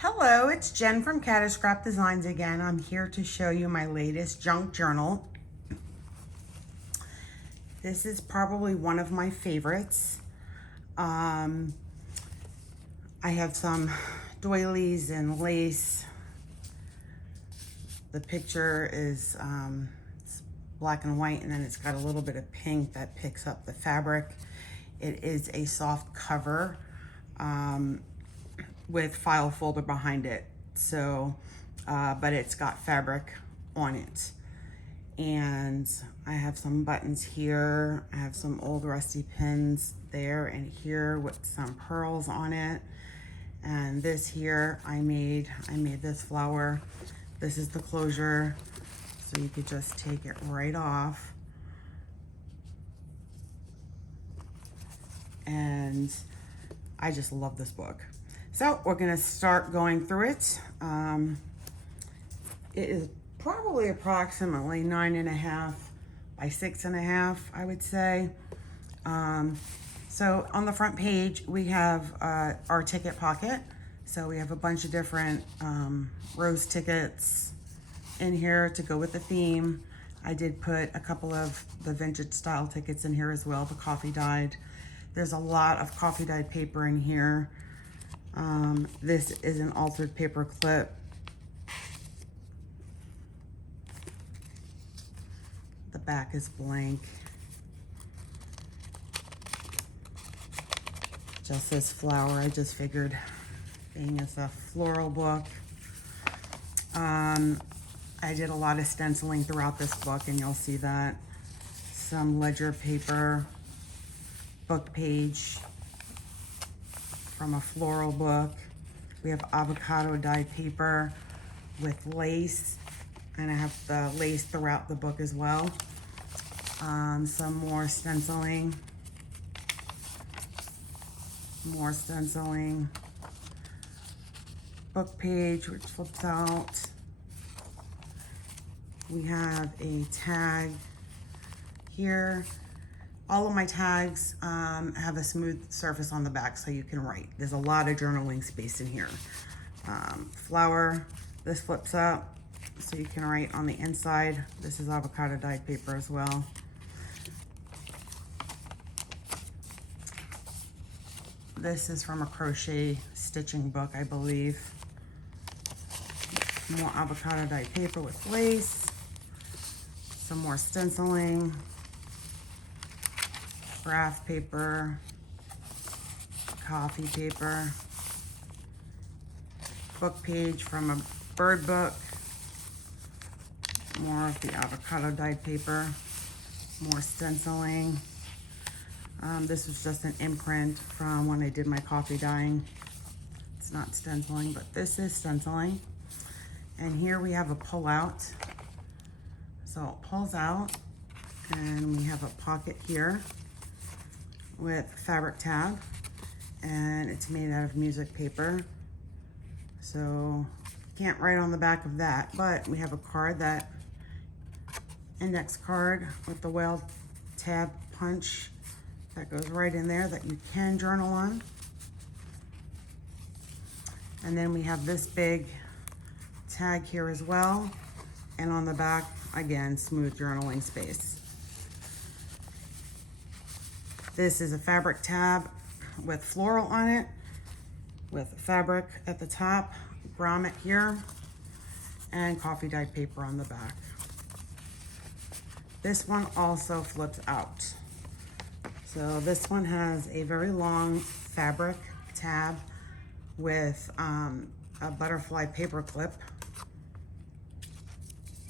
Hello, it's Jen from Catter Scrap Designs again. I'm here to show you my latest junk journal. This is probably one of my favorites. I have some doilies and lace. The picture is it's black and white, and then it's got a little bit of pink that picks up the fabric. It is a soft cover. With file folder behind it, so but it's got fabric on it. And I have some buttons here, I have some old rusty pins there and here with some pearls on it. And this here I made this flower. This is the closure, so you could just take it right off. And I just love this book. So we're gonna start going through it. It is probably approximately 9.5 by 6.5, I would say. So on the front page, we have our ticket pocket. So we have a bunch of different rose tickets in here to go with the theme. I did put a couple of the vintage style tickets in here as well, the coffee dyed. There's a lot of coffee dyed paper in here. This is an altered paper clip. The back is blank. Just says flower. I just figured, being it's a floral book. I did a lot of stenciling throughout this book, and you'll see that. Some ledger paper, book page from a floral book. We have avocado dyed paper with lace, and I have the lace throughout the book as well. Some more stenciling. More stenciling. Book page, which flips out. We have a tag here. All of my tags have a smooth surface on the back so you can write. There's a lot of journaling space in here. Flower, this flips up so you can write on the inside. This is avocado dyed paper as well. This is from a crochet stitching book, I believe. More avocado dyed paper with lace. Some more stenciling. Graph paper, coffee paper, book page from a bird book, more of the avocado dyed paper, more stenciling. This was just an imprint from when I did my coffee dyeing. It's not stenciling, but this is stenciling. And here we have a pull out. So it pulls out, and we have a pocket here with fabric tab, and it's made out of music paper, so can't write on the back of that. But we have a card, that index card with the whale tab punch that goes right in there that you can journal on. And then we have this big tag here as well, and on the back again, smooth journaling space. This is a fabric tab with floral on it, with fabric at the top, grommet here, and coffee dyed paper on the back. This one also flips out. So this one has a very long fabric tab with a butterfly paper clip.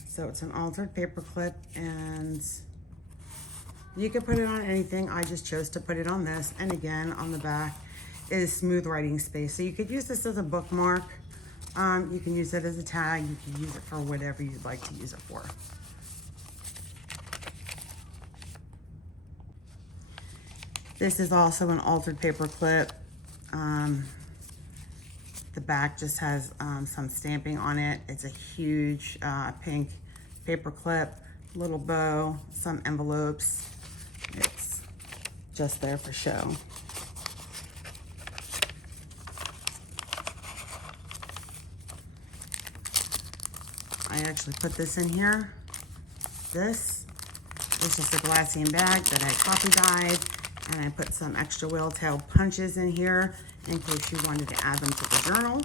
So it's an altered paper clip, and you can put it on anything. I just chose to put it on this. And again, on the back is smooth writing space. So you could use this as a bookmark. You can use it as a tag. You can use it for whatever you'd like to use it for. This is also an altered paper clip. The back just has some stamping on it. It's a huge pink paper clip, little bow, some envelopes. It's just there for show. I actually put this in here. This is just a glassine bag that I coffee dyed, and I put some extra whale tail punches in here in case you wanted to add them to the journal.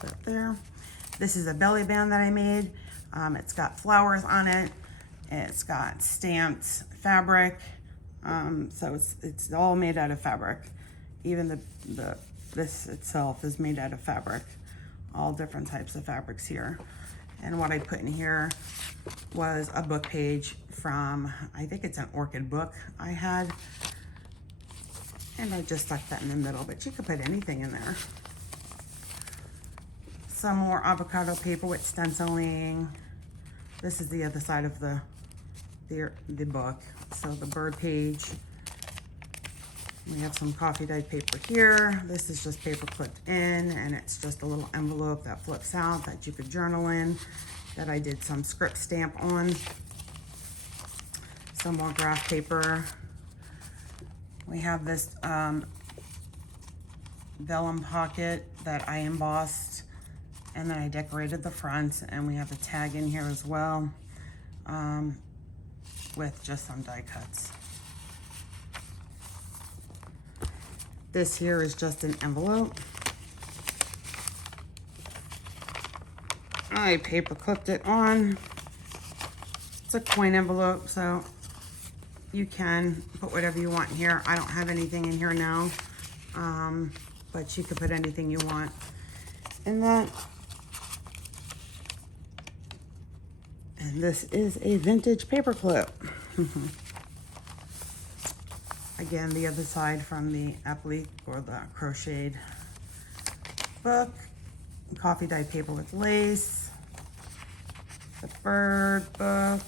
Put that there. This is a belly band that I made. It's got flowers on it. It's got stamped fabric. So it's all made out of fabric. Even this itself is made out of fabric. All different types of fabrics here. And what I put in here was a book page from, I think it's an orchid book I had. And I just stuck that in the middle, but you could put anything in there. Some more avocado paper with stenciling. This is the other side of the book. So the bird page. We have some coffee dyed paper here. This is just paper clipped in, and it's just a little envelope that flips out that you could journal in, that I did some script stamp on. Some more graph paper. We have this vellum pocket that I embossed, and then I decorated the front, and we have a tag in here as well, with just some die cuts. This here is just an envelope. I paper clipped it on. It's a coin envelope, so you can put whatever you want in here. I don't have anything in here now, but you could put anything you want in that. And this is a vintage paper clip. Again, the other side from the applique or the crocheted book. Coffee dyed paper with lace. The bird book.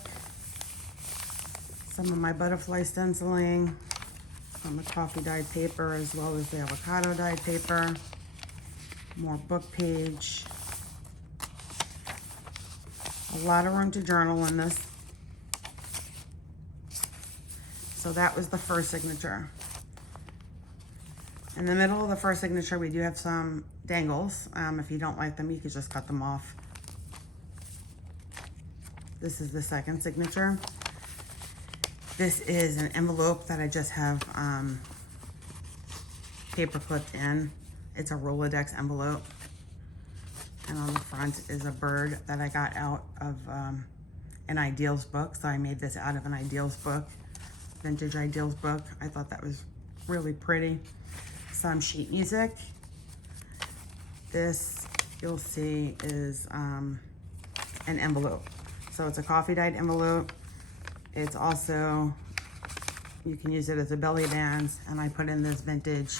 Some of my butterfly stenciling on the coffee dyed paper, as well as the avocado dyed paper. More book page. A lot of room to journal in this. So that was the first signature. In the middle of the first signature, we do have some dangles. If you don't like them, you could just cut them off. This is the second signature. This is an envelope that I just have paper clipped in. It's a Rolodex envelope. And on the front is a bird that I got out of an Ideals book. So I made this out of an Ideals book, vintage Ideals book. I thought that was really pretty. Some sheet music. This, you'll see, is an envelope. So it's a coffee dyed envelope. It's also, you can use it as a belly band, and I put in this vintage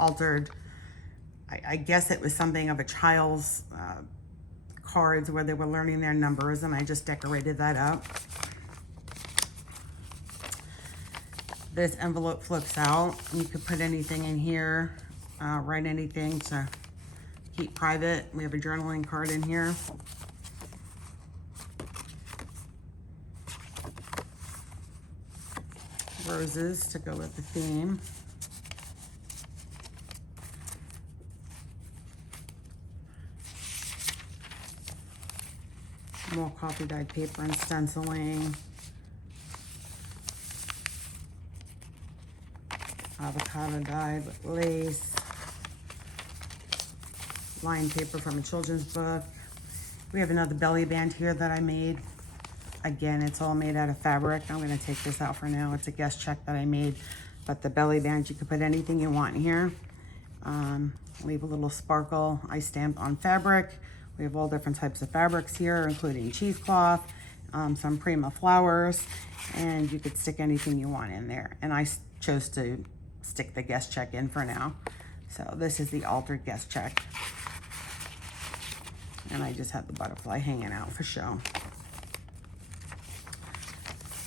altered, I guess it was something of a child's cards where they were learning their numbers, and I just decorated that up. This envelope flips out. You could put anything in here, write anything to keep private. We have a journaling card in here. Roses to go with the theme. More coffee dyed paper and stenciling. Avocado dyed with lace. Lined paper from a children's book. We have another belly band here that I made. Again, it's all made out of fabric. I'm gonna take this out for now. It's a guest check that I made, but the belly band, you can put anything you want in here. Leave a little sparkle. I stamped on fabric. We have all different types of fabrics here, including cheesecloth, some Prima flowers, and you could stick anything you want in there. And I chose to stick the guest check in for now. So this is the altered guest check. And I just had the butterfly hanging out for show.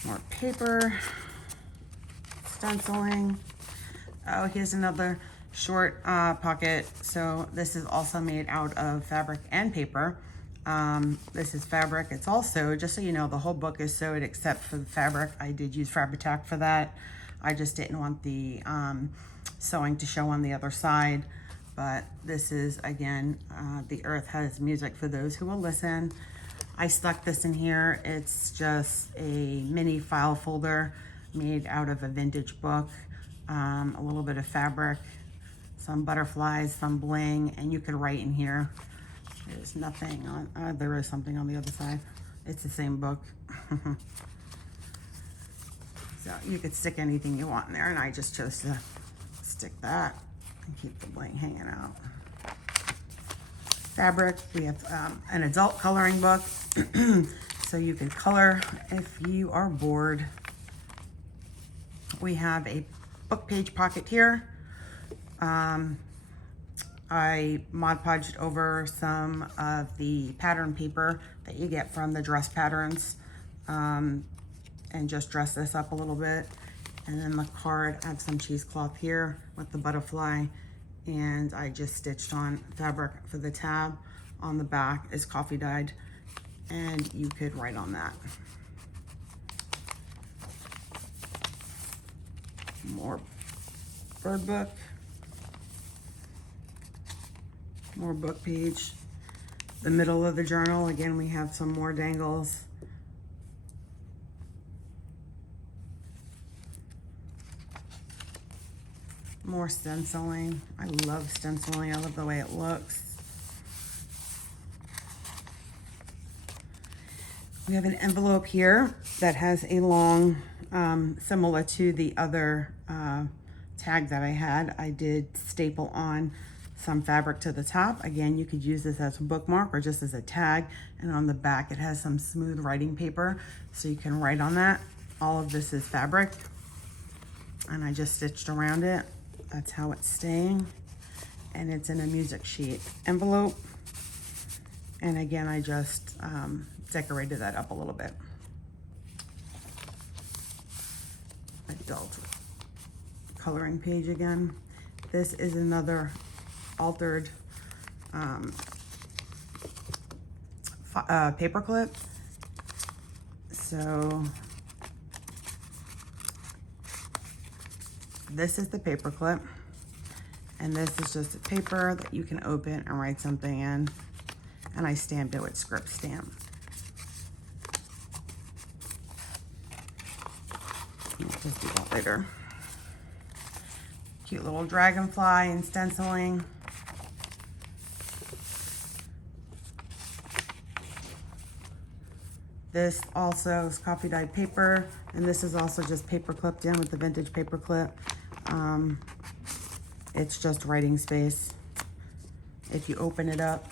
More paper, stenciling. Oh, here's another short pocket. So this is also made out of fabric and paper. This is fabric. It's also, just so you know, the whole book is sewed except for the fabric. I did use Fabri-Tac for that. I just didn't want the sewing to show on the other side. but this is, again, The Earth Has Music for Those Who Will Listen. I stuck this in here. It's just a mini file folder made out of a vintage book, a little bit of fabric, some butterflies, some bling, and you could write in here. There's nothing on, there is something on the other side. It's the same book. So you could stick anything you want in there, and I just chose to stick that and keep the bling hanging out. Fabric, we have an adult coloring book, so you can color if you are bored. We have a book page pocket here. I Mod Podged over some of the pattern paper that you get from the dress patterns, and just dress this up a little bit. And then the card, I have some cheesecloth here with the butterfly, and I just stitched on fabric for the tab. On the back is coffee dyed, and you could write on that. More bird book, more book page. The middle of the journal, again, we have some more dangles. More stenciling. I love stenciling. I love the way it looks. We have an envelope here that has a long, similar to the other tag that I had. I did staple on some fabric to the top. Again, you could use this as a bookmark or just as a tag. And on the back, it has some smooth writing paper, so you can write on that. All of this is fabric, and I just stitched around it. That's how it's staying. And it's in a music sheet envelope. And again, I just decorated that up a little bit. Adult coloring page again. This is another altered paperclip. So this is the paperclip, and this is just a paper that you can open and write something in, and I stamped it with script stamp. Just do that later. Cute little dragonfly and stenciling. This also is coffee dyed paper, and this is also just paper clipped in with the vintage paper clip. It's just writing space. If you open it up,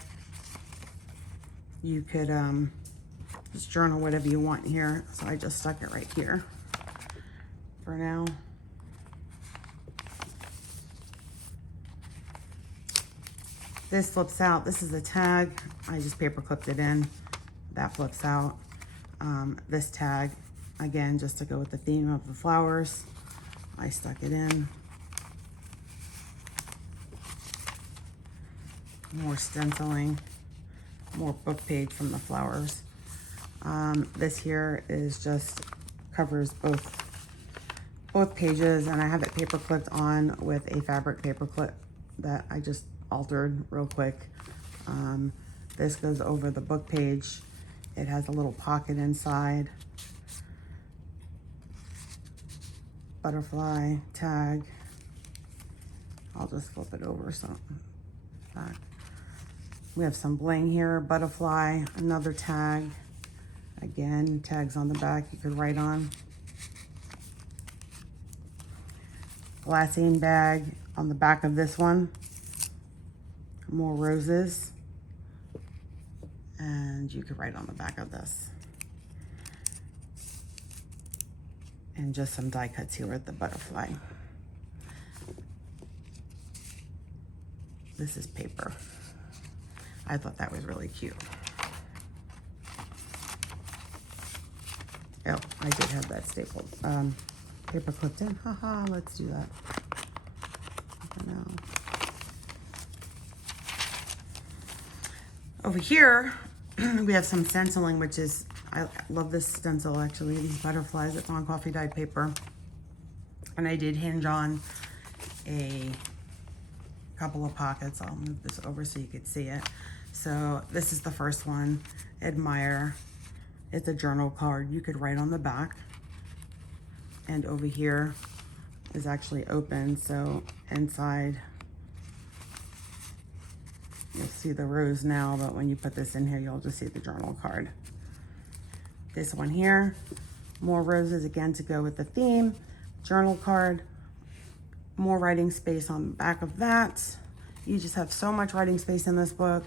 you could just journal whatever you want here. So I just stuck it right here for now. This flips out. This is a tag. I just paper clipped it in. That flips out. This tag, again, just to go with the theme of the flowers, I stuck it in. More stenciling, more book page from the flowers. This here is just covers both pages, and I have it paper clipped on with a fabric paper clip that I just altered real quick. This goes over the book page. It has a little pocket inside. Butterfly tag. I'll just flip it over so back. We have some bling here, butterfly, another tag. Again, tags on the back you could write on. Glassine bag on the back of this one. More roses. And you could write on the back of this. And just some die cuts here with the butterfly. This is paper. I thought that was really cute. Oh, I did have that stapled, paper clipped in. Haha, let's do that. For now. Over here, we have some stenciling, which is, I love this stencil actually, these butterflies. It's on coffee dyed paper. And I did hinge on a couple of pockets. I'll move this over so you could see it. So this is the first one, admire. It's a journal card. You could write on the back. And over here is actually open, so inside you'll see the rose now, but when you put this in here, you'll just see the journal card. This one here, more roses again to go with the theme. Journal card, more writing space on the back of that. You just have so much writing space in this book.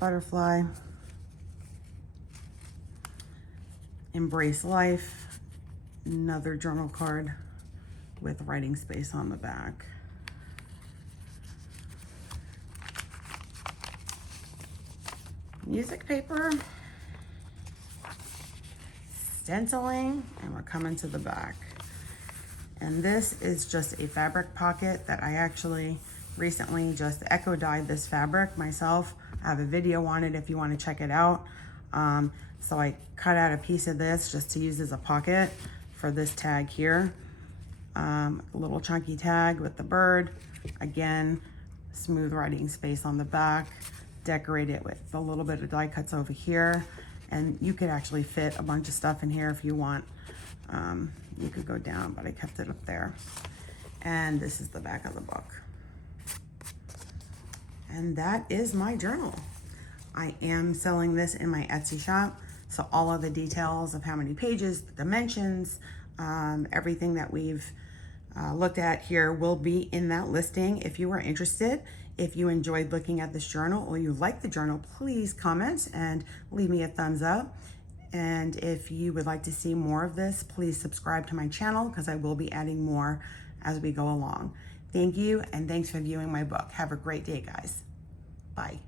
Butterfly. Embrace life. Another journal card with writing space on the back. Music paper. Stenciling, and we're coming to the back. And this is just a fabric pocket that I actually recently just echo dyed this fabric myself. I have a video on it if you want to check it out. So I cut out a piece of this just to use as a pocket for this tag here. A little chunky tag with the bird. Again, smooth writing space on the back. Decorate it with a little bit of die cuts over here. And you could actually fit a bunch of stuff in here if you want. You could go down, but I kept it up there. And this is the back of the book. And that is my journal. I am selling this in my Etsy shop. So all of the details of how many pages, the dimensions, everything that we've looked at here will be in that listing if you are interested. If you enjoyed looking at this journal or you like the journal, please comment and leave me a thumbs up. And if you would like to see more of this, please subscribe to my channel because I will be adding more as we go along. Thank you, and thanks for viewing my book. Have a great day, guys. Bye.